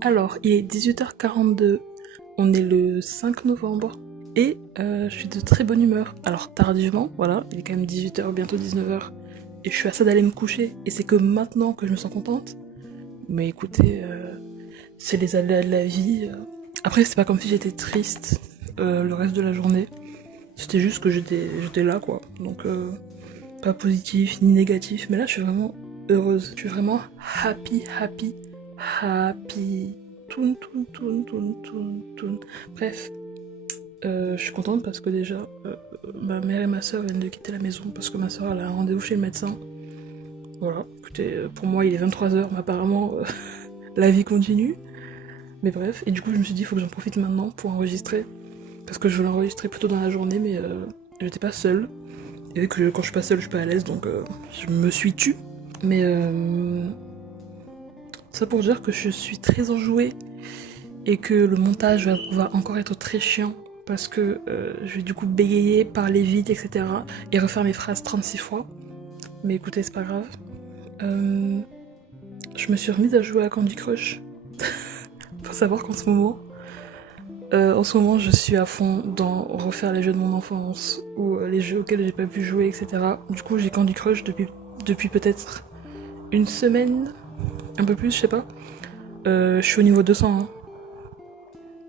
Alors, il est 18h42, on est le 5 novembre, et je suis de très bonne humeur. Alors, tardivement, voilà, il est quand même 18h, bientôt 19h, et je suis à ça d'aller me coucher, et c'est que maintenant que je me sens contente. Mais écoutez, c'est les aléas de la vie. Après, c'est pas comme si j'étais triste le reste de la journée. C'était juste que j'étais là, quoi. Donc, pas positif ni négatif, mais là, je suis vraiment heureuse. Je suis vraiment happy, happy, happy. Toun, toun, toun, toun, toun, toun. Bref, je suis contente parce que déjà, ma mère et ma soeur viennent de quitter la maison parce que ma soeur elle a un rendez-vous chez le médecin. Voilà, écoutez, pour moi il est 23h, mais apparemment la vie continue. Mais bref, et du coup je me suis dit il faut que j'en profite maintenant pour enregistrer. Parce que je veux l'enregistrer plutôt dans la journée, mais j'étais pas seule. Et vu que quand je suis pas seule, je suis pas à l'aise, donc je me suis tue. Mais ça pour dire que je suis très enjouée et que le montage va encore être très chiant parce que je vais du coup bégayer, parler vite, etc. et refaire mes phrases 36 fois. Mais écoutez, c'est pas grave. Je me suis remise à jouer à Candy Crush. Faut savoir qu'en ce moment, je suis à fond dans refaire les jeux de mon enfance ou les jeux auxquels j'ai pas pu jouer, etc. Du coup, j'ai Candy Crush depuis peut-être une semaine, un peu plus, je sais pas. Je suis au niveau 201.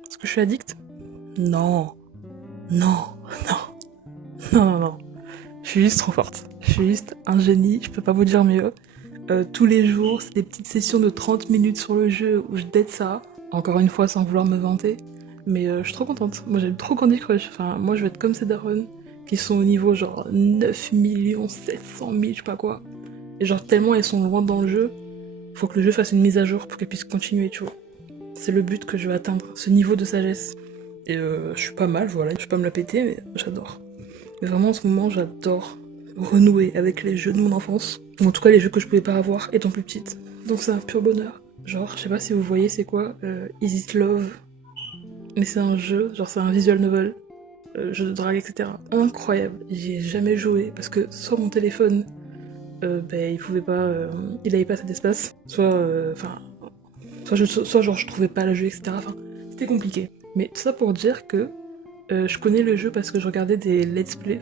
Est-ce que je suis addict? Non, non, non, non, non, non. Je suis juste trop forte. Je suis juste un génie, je peux pas vous dire mieux. Tous les jours, c'est des petites sessions de 30 minutes sur le jeu où je date ça. Encore une fois, sans vouloir me vanter. Mais je suis trop contente. Moi, j'aime trop Candy Crush. Enfin, moi, je vais être comme ces darons qui sont au niveau genre 9 700 000, je sais pas quoi. Et genre, tellement elles sont loin dans le jeu, faut que le jeu fasse une mise à jour pour qu'elles puissent continuer, tu vois. C'est le but que je veux atteindre, ce niveau de sagesse. Et je suis pas mal, voilà. Je vais pas me la péter, mais j'adore. Mais vraiment, en ce moment, j'adore renouer avec les jeux de mon enfance. Ou en tout cas, les jeux que je pouvais pas avoir étant plus petite. Donc c'est un pur bonheur. Genre, je sais pas si vous voyez c'est quoi, Is It Love. Mais c'est un jeu, genre c'est un visual novel, jeu de drague, etc. Incroyable. J'y ai jamais joué parce que soit mon téléphone, il pouvait pas, il avait pas assez d'espace, soit, soit genre je trouvais pas le jeu, etc. Enfin, c'était compliqué. Mais tout ça pour dire que je connais le jeu parce que je regardais des let's play,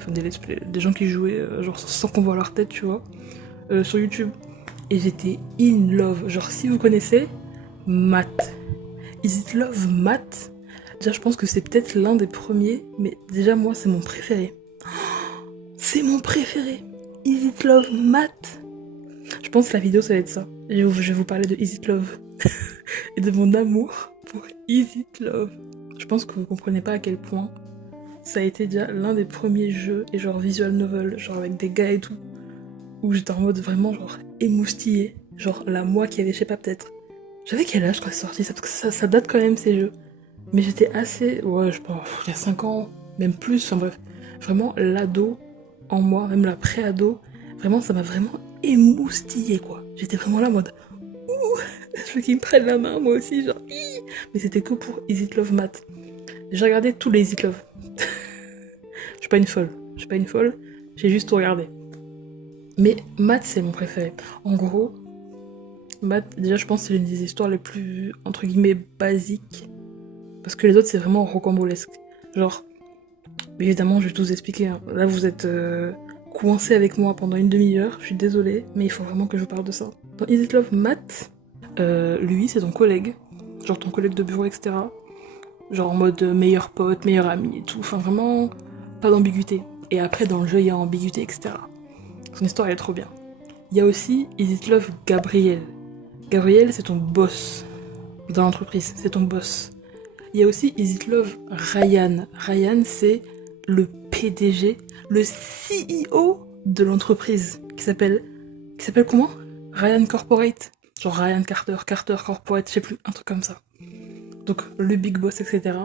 des gens qui jouaient genre sans qu'on voit leur tête, tu vois, sur YouTube. Et j'étais in love. Genre si vous connaissez, Matt. Is It Love Matt? Déjà je pense que c'est peut-être l'un des premiers, mais déjà moi c'est mon préféré. C'est mon préféré. Is It Love Matt? Je pense que la vidéo ça va être ça. Et je vais vous parler de Is It Love. Et de mon amour pour Is It Love. Je pense que vous comprenez pas à quel point ça a été déjà l'un des premiers jeux et genre visual novel, genre avec des gars et tout, où j'étais en mode vraiment genre émoustillée, genre la moi qui avait je sais pas peut-être. J'avais quel âge quand c'est sorti ça? Parce que ça date quand même ces jeux. Mais j'étais assez, ouais je pense, il y a 5 ans, même plus, enfin bref. Vraiment l'ado en moi, même la pré-ado, vraiment ça m'a vraiment émoustillée quoi. J'étais vraiment là en mode, ouh, je veux qu'ils me prennent la main moi aussi, genre, Ih. Mais c'était que pour Is It Love Math. J'ai regardé tous les Is It Love. Je suis pas une folle. Je suis pas une folle. J'ai juste tout regardé. Mais Matt, c'est mon préféré. En gros, Matt, déjà, je pense que c'est l'une des histoires les plus, entre guillemets, basiques. Parce que les autres, c'est vraiment rocambolesque. Genre, évidemment, je vais tout vous expliquer. Hein. Là, vous êtes coincé avec moi pendant une demi-heure. Je suis désolée, mais il faut vraiment que je vous parle de ça. Dans Is It Love, Matt, lui, c'est ton collègue. Genre ton collègue de bureau, etc. Genre en mode meilleur pote, meilleur ami et tout. Enfin, vraiment, pas d'ambiguïté. Et après, dans le jeu, il y a ambiguïté, etc. Son histoire, elle est trop bien. Il y a aussi Is It Love Gabriel. Gabriel, c'est ton boss dans l'entreprise, c'est ton boss. Il y a aussi Is It Love Ryan. Ryan, c'est le PDG, le CEO de l'entreprise qui s'appelle comment? Ryan Corporate. Genre Ryan Carter Corporate, je sais plus, un truc comme ça. Donc le big boss, etc.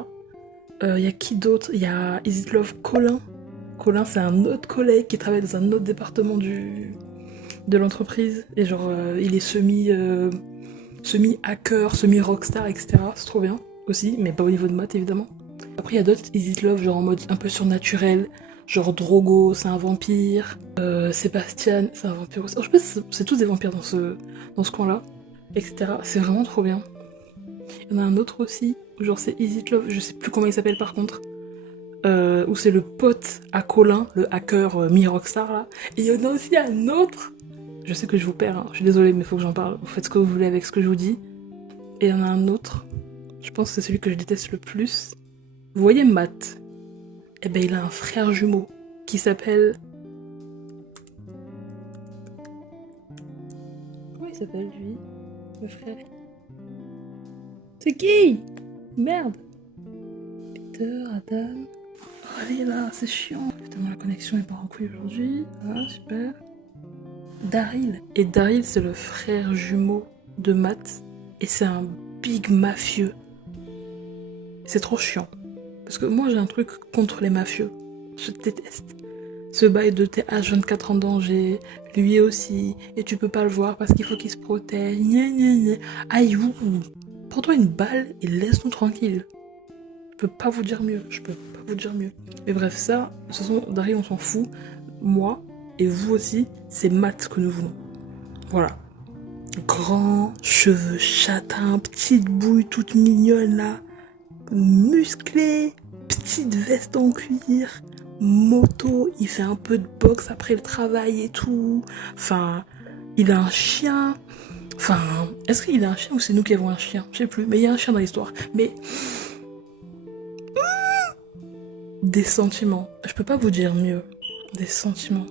Il y a qui d'autre? Il y a Is It Love Colin. Colin, c'est un autre collègue qui travaille dans un autre département de l'entreprise. Et genre, il est semi-hacker, semi-rockstar, etc. C'est trop bien aussi, mais pas au niveau de maths, évidemment. Après, il y a d'autres Is It Love, genre en mode un peu surnaturel. Genre Drogo, c'est un vampire. Sébastien, c'est un vampire aussi. Alors, je pense que c'est tous des vampires dans ce coin-là, etc. C'est vraiment trop bien. Il y en a un autre aussi, où genre c'est Is It Love, je sais plus comment il s'appelle par contre. Où c'est le pote à Colin, le hacker mi-rockstar là. Et il y en a aussi un autre. Je sais que je vous perds, hein. Je suis désolée, mais faut que j'en parle. Vous faites ce que vous voulez avec ce que je vous dis. Et il y en a un autre. Je pense que c'est celui que je déteste le plus. Vous voyez Matt? Eh ben il a un frère jumeau qui s'appelle... Comment il s'appelle lui? Le frère. C'est qui? Merde. Peter, Adam... Oh, allez là, c'est chiant. Putain, la connexion est pas en couille aujourd'hui. Ah, super. Daryl. Et Daryl, c'est le frère jumeau de Matt. Et c'est un big mafieux. C'est trop chiant. Parce que moi, j'ai un truc contre les mafieux. Je déteste. Ce bail de t'es H24 en danger, lui aussi, et tu peux pas le voir parce qu'il faut qu'il se protège. Gna gna gna. Aïe, ouh. Prends-toi une balle et laisse-nous tranquille. Je peux pas vous dire mieux. Je peux pas vous dire mieux. Mais bref, ça, de toute façon, Daryl, on s'en fout. Moi, et vous aussi, c'est Matt que nous voulons. Voilà. Grand, cheveux châtains, petite bouille toute mignonne là, musclé, petite veste en cuir, moto, il fait un peu de boxe après le travail et tout. Enfin, il a un chien. Enfin, est-ce qu'il a un chien ou c'est nous qui avons un chien? Je sais plus, mais il y a un chien dans l'histoire. Mais... des sentiments. Je peux pas vous dire mieux. Des sentiments.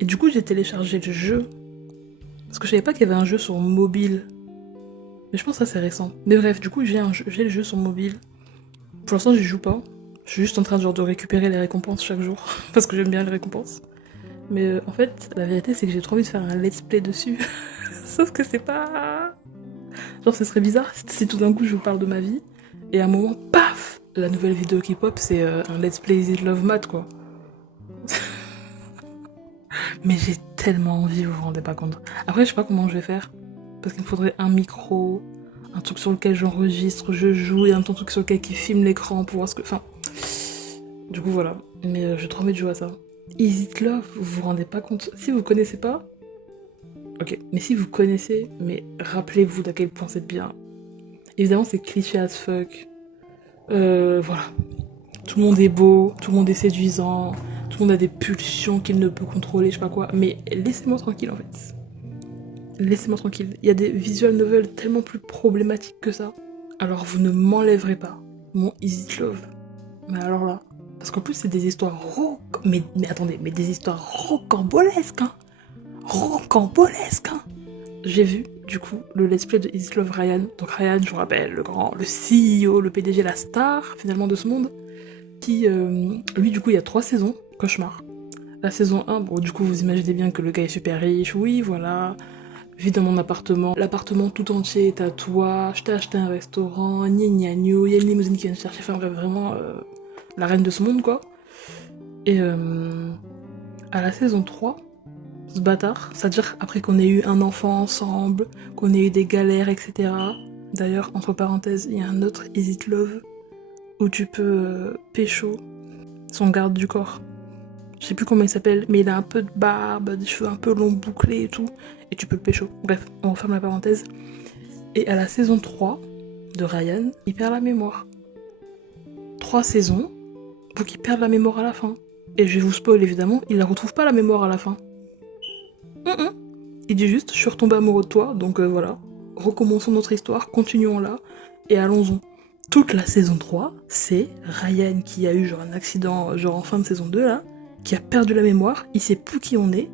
Et du coup, j'ai téléchargé le jeu. Parce que je savais pas qu'il y avait un jeu sur mobile. Mais je pense que ça c'est récent. Mais bref, du coup, j'ai le jeu sur mobile. Pour l'instant, j'y joue pas. Je suis juste en train de récupérer les récompenses chaque jour. Parce que j'aime bien les récompenses. Mais en fait, la vérité, c'est que j'ai trop envie de faire un let's play dessus. Sauf que c'est pas... Genre, ce serait bizarre si tout d'un coup je vous parle de ma vie. Et à un moment, paf, la nouvelle vidéo qui pop, c'est un let's play Is It Love Math, quoi. Mais j'ai tellement envie, vous vous rendez pas compte. Après, je sais pas comment je vais faire. Parce qu'il me faudrait un micro, un truc sur lequel j'enregistre, je joue, et un truc sur lequel qui filme l'écran pour voir ce que... Enfin... Du coup, voilà. Mais j'ai trop envie de jouer à ça. Is It Love, vous vous rendez pas compte. Si vous connaissez pas... Ok. Mais si vous connaissez, mais rappelez-vous d'à quel point c'est bien. Évidemment, c'est cliché as fuck. Voilà. Tout le monde est beau, tout le monde est séduisant, tout le monde a des pulsions qu'il ne peut contrôler, je sais pas quoi. Mais laissez-moi tranquille, en fait. Laissez-moi tranquille. Il y a des visual novels tellement plus problématiques que ça. Alors vous ne m'enlèverez pas mon Is It Love. Mais alors là... Parce qu'en plus, c'est des histoires mais attendez, mais des histoires rocambolesques, hein. Rocambolesques, hein. J'ai vu, du coup, le let's play de Is It Love Ryan. Donc Ryan, je vous rappelle, le CEO, le PDG, la star, finalement, de ce monde. Qui, lui, du coup, il y a 3 saisons. Cauchemar. La saison 1, bon, du coup, vous imaginez bien que le gars est super riche. Oui, voilà. Vis dans mon appartement. L'appartement tout entier est à toi. Je t'ai acheté un restaurant. Gna gna gna. Il y a une limousine qui vient me chercher. Enfin bref, vraiment la reine de ce monde, quoi. Et à la saison 3, ce bâtard, c'est-à-dire après qu'on ait eu un enfant ensemble, qu'on ait eu des galères, etc. D'ailleurs, entre parenthèses, il y a un autre Is It Love où tu peux pécho son garde du corps. Je sais plus comment il s'appelle, mais il a un peu de barbe, des cheveux un peu longs bouclés et tout. Et tu peux le pécho. Bref, on referme la parenthèse. Et à la saison 3 de Ryan, il perd la mémoire. 3 saisons pour qu'il perde la mémoire à la fin. Et je vais vous spoil évidemment, il la retrouve pas la mémoire à la fin. Il dit juste, je suis retombé amoureux de toi, donc voilà. Recommençons notre histoire, continuons là, et allons-y. Toute la saison 3, c'est Ryan qui a eu genre un accident, genre en fin de saison 2 là, qui a perdu la mémoire, il sait plus qui on est,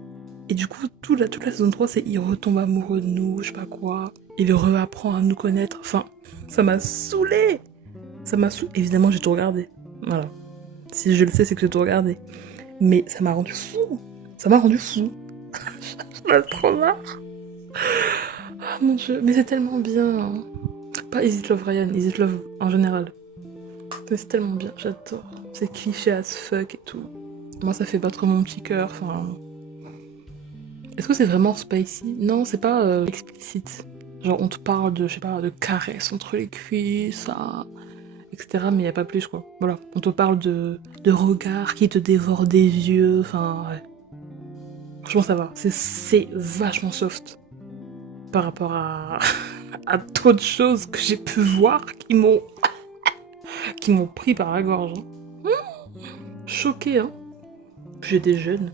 et du coup toute la saison 3 c'est il retombe amoureux de nous, je sais pas quoi, il réapprend à nous connaître, enfin, ça m'a saoulé. Évidemment j'ai tout regardé, voilà. Si je le sais c'est que j'ai tout regardé. Mais ça m'a rendu fou. J'en ai trop marre. Ah mon dieu, mais c'est tellement bien. Pas Is It Love Ryan, Is It Love en général. Mais c'est tellement bien, j'adore. C'est cliché as fuck et tout. Moi ça fait battre mon petit cœur, enfin... Est-ce que c'est vraiment spicy? Non, c'est pas explicite. Genre on te parle de, je sais pas, de caresses entre les cuisses, ça... etc. Mais y a pas plus quoi. Voilà, on te parle de regards qui te dévorent des yeux, enfin ouais. Franchement ça va, c'est vachement soft par rapport à à trop de choses que j'ai pu voir qui m'ont pris par la gorge. Choquée, hein. J'étais jeune.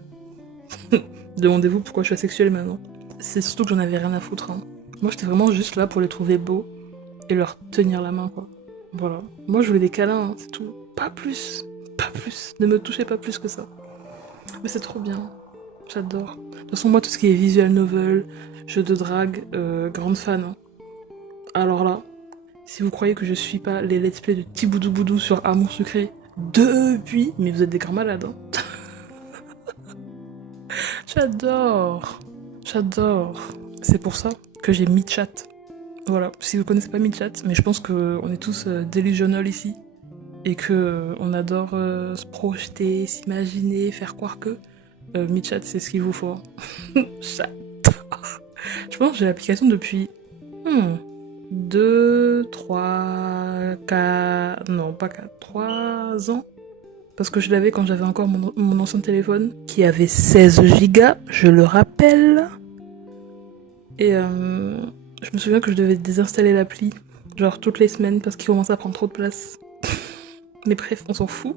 Demandez-vous pourquoi je suis asexuelle maintenant. C'est surtout que j'en avais rien à foutre. Hein. Moi, j'étais vraiment juste là pour les trouver beaux et leur tenir la main, quoi. Voilà. Moi, je voulais des câlins, hein, c'est tout. Pas plus. Pas plus. Ne me touchez pas plus que ça. Mais c'est trop bien. J'adore. De toute façon, moi, tout ce qui est visual novel, jeu de drague, grande fan. Hein. Alors là, si vous croyez que je suis pas les let's play de Tiboudou Boudou sur Amour Sucré depuis, mais vous êtes des grands malades. Hein. J'adore. J'adore. C'est pour ça que j'ai MeChat. Voilà, si vous connaissez pas MeChat, mais je pense qu'on est tous delusional ici. Et que on adore se projeter, s'imaginer, faire croire que MeChat c'est ce qu'il vous faut. J'adore. Je pense que j'ai l'application depuis 2, 3, 4... Non, pas 4, 3 ans. Parce que je l'avais quand j'avais encore mon ancien téléphone, qui avait 16 gigas, je le rappelle. Et je me souviens que je devais désinstaller l'appli, genre toutes les semaines, parce qu'il commençait à prendre trop de place. Mais bref, on s'en fout.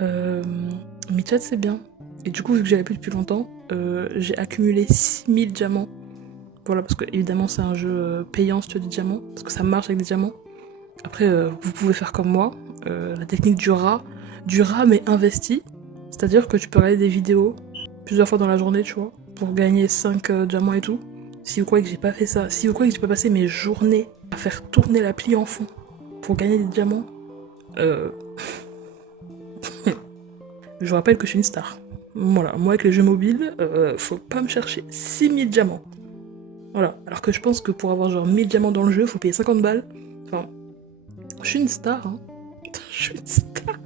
MeChat c'est bien. Et du coup, vu que j'avais plus depuis longtemps, j'ai accumulé 6000 diamants. Voilà, parce que évidemment c'est un jeu payant si tu as des diamants, parce que ça marche avec des diamants. Après, vous pouvez faire comme moi, la technique du rat mais investi. C'est-à-dire que tu peux regarder des vidéos plusieurs fois dans la journée, tu vois, pour gagner 5 diamants et tout. Si vous croyez que j'ai pas fait ça, si vous croyez que j'ai pas passé mes journées à faire tourner l'appli en fond pour gagner des diamants, je vous rappelle que je suis une star. Voilà, moi avec les jeux mobiles, faut pas me chercher 6000 diamants. Voilà, alors que je pense que pour avoir genre 1000 diamants dans le jeu, faut payer 50 balles. Enfin, je suis une star, hein. Je suis une star.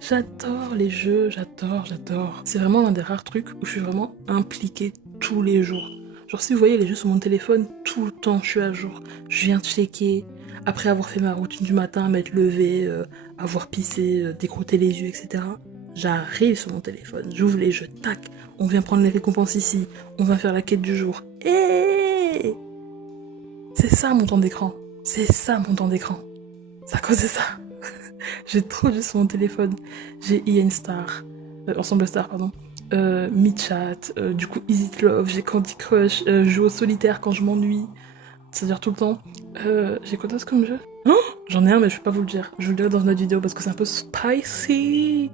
J'adore les jeux, j'adore. C'est vraiment l'un des rares trucs où je suis vraiment impliquée tous les jours. Genre si vous voyez les jeux sur mon téléphone, tout le temps je suis à jour. Je viens checker, après avoir fait ma routine du matin, m'être levée, avoir pissé, décrotter les yeux, etc. J'arrive sur mon téléphone, j'ouvre les jeux, tac, on vient prendre les récompenses ici, on va faire la quête du jour. Et c'est ça mon temps d'écran. C'est ça mon temps d'écran. C'est à cause de ça. J'ai trop de jeux sur mon téléphone. J'ai Star, Ensemble Star, pardon. MeChat, du coup Easy Love, j'ai Candy Crush, je joue au solitaire quand je m'ennuie. C'est-à-dire tout le temps. J'ai quoi d'autre comme jeu? Oh, j'en ai un mais je vais pas vous le dire. Je vous le dirai dans une autre vidéo parce que c'est un peu spicy.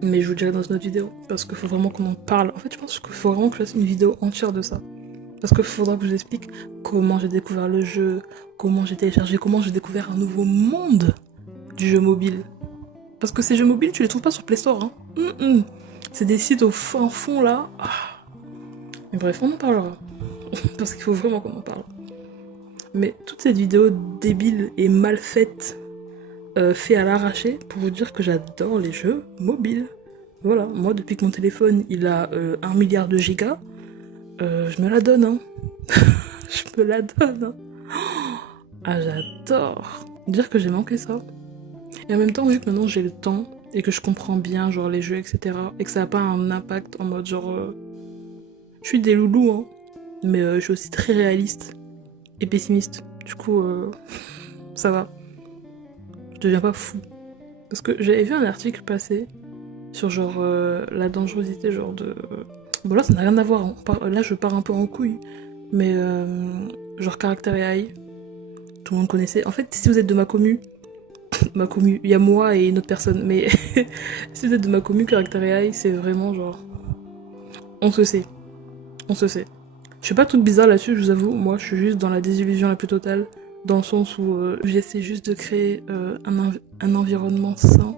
Mais je vous le dirai dans une autre vidéo parce qu'il faut vraiment qu'on en parle. En fait, je pense qu'il faut vraiment que je fasse une vidéo entière de ça. Parce qu'il faudra que je vous explique comment j'ai découvert le jeu, comment j'ai téléchargé, comment j'ai découvert un nouveau monde du jeu mobile. Parce que ces jeux mobiles, tu les trouves pas sur Play Store. Hein. C'est des sites au fin fond là. Ah. Mais bref, on en parlera. Parce qu'il faut vraiment qu'on en parle. Mais toute cette vidéo débile et mal faite, fait à l'arraché, pour vous dire que j'adore les jeux mobiles. Voilà, moi depuis que mon téléphone il a 1 milliard de gigas, je me la donne, hein. Je me la donne, hein. Ah, j'adore. Dire que j'ai manqué ça. Et en même temps, vu que maintenant j'ai le temps et que je comprends bien genre les jeux, etc. et que ça n'a pas un impact en mode genre... Je suis des loulous, hein. Mais je suis aussi très réaliste et pessimiste. Du coup, ça va. Je deviens pas fou. Parce que j'avais vu un article passer sur genre la dangerosité genre de... Bon là ça n'a rien à voir, hein. Là je pars un peu en couille. Mais genre Caractère AI, tout le monde connaissait. En fait, si vous êtes de ma commu, il y a moi et une autre personne, mais si vous êtes de ma commu, Caractère AI, c'est vraiment genre... On se sait. On se sait. Je suis pas toute bizarre là-dessus, je vous avoue. Moi, je suis juste dans la désillusion la plus totale, dans le sens où j'essaie juste de créer un environnement sain.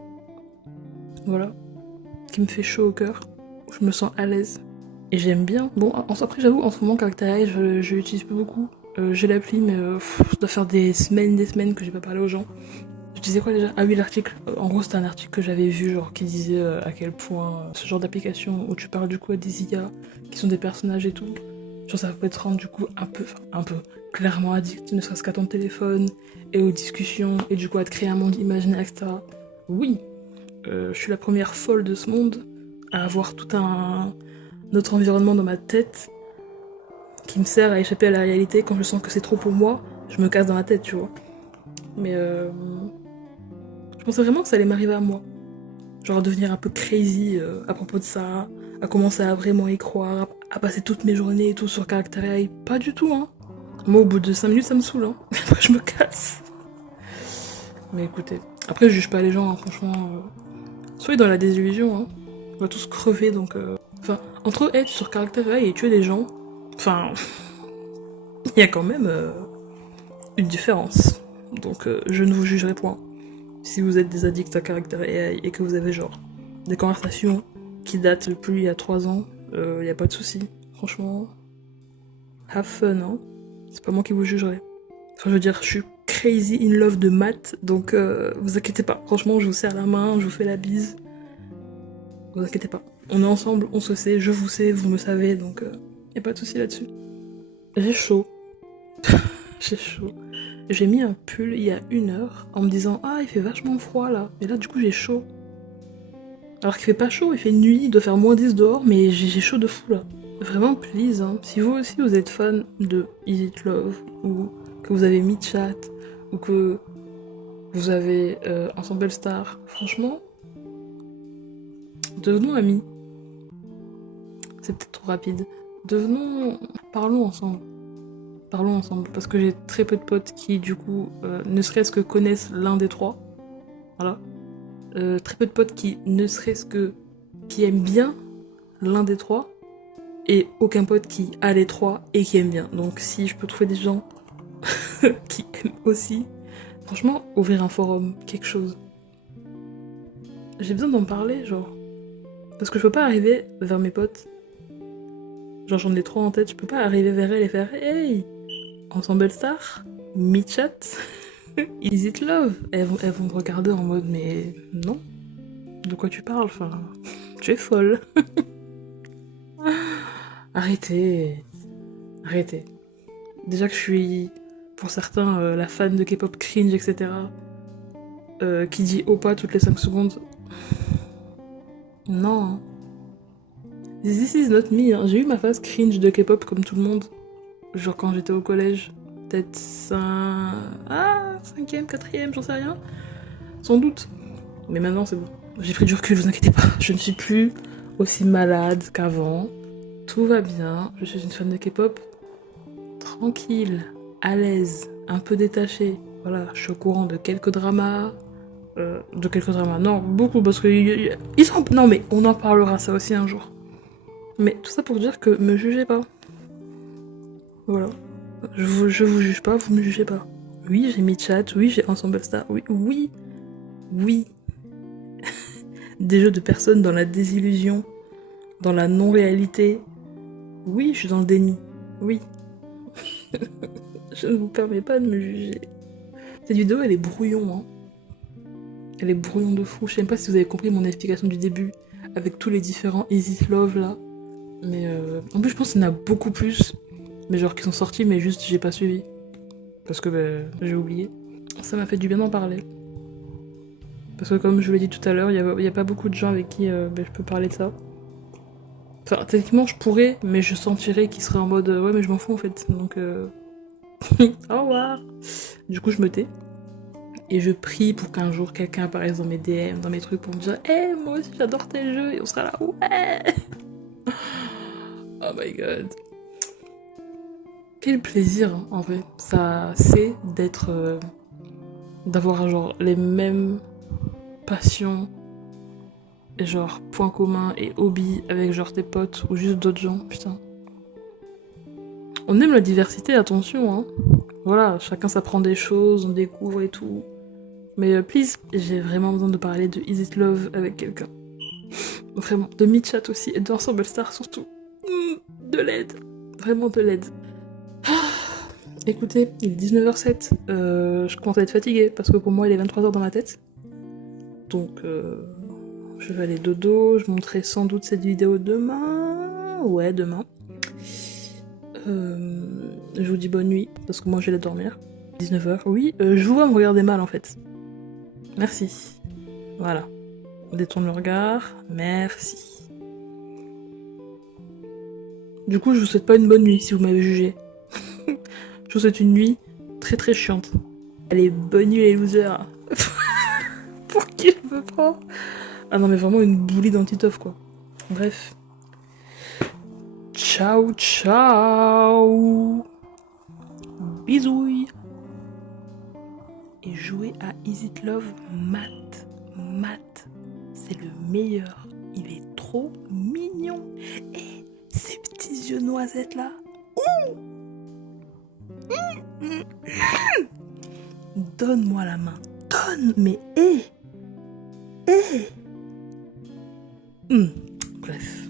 Voilà. Qui me fait chaud au cœur, où je me sens à l'aise. Et j'aime bien. Bon, après, j'avoue, en ce moment, Caractère AI, je l'utilise plus beaucoup. J'ai l'appli, mais ça doit faire des semaines que j'ai pas parlé aux gens. Je disais quoi déjà? Ah oui, l'article. En gros, c'était un article que j'avais vu, genre, qui disait à quel point ce genre d'application où tu parles du coup à des IA, qui sont des personnages et tout, genre ça peut te rendre du coup un peu clairement addict, ne serait-ce qu'à ton téléphone, et aux discussions, et du coup à te créer un monde imaginaire, etc. Oui, je suis la première folle de ce monde à avoir tout un autre environnement dans ma tête qui me sert à échapper à la réalité. Quand je sens que c'est trop pour moi, je me casse dans la tête, tu vois. Mais je pensais vraiment que ça allait m'arriver à moi. Genre à devenir un peu crazy à propos de ça, à commencer à vraiment y croire, à passer toutes mes journées et tout sur Character AI. Pas du tout, hein. Moi, au bout de 5 minutes, ça me saoule, hein. Après, je me casse. Mais écoutez, après, je juge pas les gens, hein, franchement. Soyez dans la désillusion, hein. On va tous crever, donc... Enfin, entre être sur Character AI et tuer des gens, enfin... Il y a quand même une différence. Donc, je ne vous jugerai point. Si vous êtes des addicts à Character AI et que vous avez genre des conversations qui datent depuis il y a 3 ans, y a pas de souci. Franchement, have fun, hein. C'est pas moi qui vous jugerai. Enfin, je veux dire, je suis crazy in love de maths, donc vous inquiétez pas. Franchement, je vous serre la main, je vous fais la bise. Vous inquiétez pas. On est ensemble, on se sait, je vous sais, vous me savez, donc y a pas de souci là-dessus. J'ai chaud. J'ai chaud. J'ai mis un pull il y a 1 heure en me disant ah il fait vachement froid là. Et là du coup j'ai chaud. Alors qu'il fait pas chaud, il fait nuit, il doit faire -10 dehors, mais j'ai chaud de fou là. Vraiment please, hein. Si vous aussi vous êtes fan de Is It Love, ou que vous avez mis chat, ou que vous avez Ensemble Star, franchement, devenons amis. C'est peut-être trop rapide. Parlons ensemble. Parlons ensemble, parce que j'ai très peu de potes qui, du coup, ne serait-ce que connaissent l'un des trois. Voilà. Très peu de potes qui, ne serait-ce que, qui aiment bien l'un des trois, et aucun pote qui a les trois et qui aime bien. Donc si je peux trouver des gens qui aiment aussi, franchement, ouvrir un forum, quelque chose. J'ai besoin d'en parler, genre. Parce que je peux pas arriver vers mes potes. Genre j'en ai trois en tête, je peux pas arriver vers elles et faire hey, Ensemble Star, Meet Chat, Is It Love? Elles vont me regarder en mode mais non, de quoi tu parles? Enfin, tu es folle. Arrêtez. Arrêtez. Déjà que je suis, pour certains, la fan de K-pop cringe, etc. Qui dit Oppa toutes les 5 secondes. Non. Hein. This is not me. Hein. J'ai eu ma phase cringe de K-pop comme tout le monde. Genre quand j'étais au collège. Peut-être 5ème, 4ème, j'en sais rien. Sans doute. Mais maintenant c'est bon. J'ai pris du recul, vous inquiétez pas. Je ne suis plus aussi malade qu'avant. Tout va bien. Je suis une fan de K-pop. Tranquille, à l'aise, un peu détachée. Voilà, je suis au courant de quelques dramas. Non, beaucoup, parce que ils sont... Non, mais on en parlera ça aussi un jour. Mais tout ça pour dire que me jugez pas. Voilà. Je vous juge pas, vous me jugez pas. Oui, j'ai mis chat, oui, j'ai Ensemble Star, oui. Des jeux de personnes dans la désillusion, dans la non-réalité. Oui, je suis dans le déni. Oui. Je ne vous permets pas de me juger. Cette vidéo, elle est brouillon, hein. Elle est brouillon de fou. Je sais même pas si vous avez compris mon explication du début, avec tous les différents Is It Love là. Mais en plus, je pense qu'il y en a beaucoup plus. Mais genre qui sont sortis, mais juste j'ai pas suivi. Parce que j'ai oublié. Ça m'a fait du bien d'en parler. Parce que comme je vous l'ai dit tout à l'heure, il y a pas beaucoup de gens avec qui je peux parler de ça. Enfin, techniquement, je pourrais, mais je sentirais qu'ils seraient en mode ouais, mais je m'en fous en fait. Donc, au revoir. Du coup, je me tais. Et je prie pour qu'un jour quelqu'un apparaisse dans mes DM, dans mes trucs pour me dire hey, moi aussi j'adore tel jeu. Et on sera là, ouais. Oh my god. Quel plaisir, hein, en fait. Ça, c'est d'être. D'avoir genre les mêmes passions et genre points communs et hobbies avec genre tes potes ou juste d'autres gens, putain. On aime la diversité, attention, hein. Voilà, chacun s'apprend des choses, on découvre et tout. Mais please, j'ai vraiment besoin de parler de Is It Love avec quelqu'un. Vraiment, de Meet Chat aussi et d'Ensemble Star surtout. De l'aide. Vraiment de l'aide. Écoutez, il est 19h07. Je commence à être fatiguée parce que pour moi il est 23h dans ma tête. Donc je vais aller dodo. Je montrerai sans doute cette vidéo demain. Ouais, demain. Je vous dis bonne nuit parce que moi je vais aller dormir. 19h. Oui, je vous vois me regarder mal en fait. Merci. Voilà. On détourne le regard. Merci. Du coup, je vous souhaite pas une bonne nuit si vous m'avez jugé. Je vous souhaite une nuit très très chiante. Allez, bonne nuit les losers. Pour qui je me prends? Ah non, mais vraiment une boulie d'antiteuf, quoi. Bref. Ciao, ciao. Bisouilles. Et jouer à Is It Love Matt. Matt, c'est le meilleur. Il est trop mignon. Et ces petits yeux noisettes là. Donne-moi la main. Donne, mais Bref.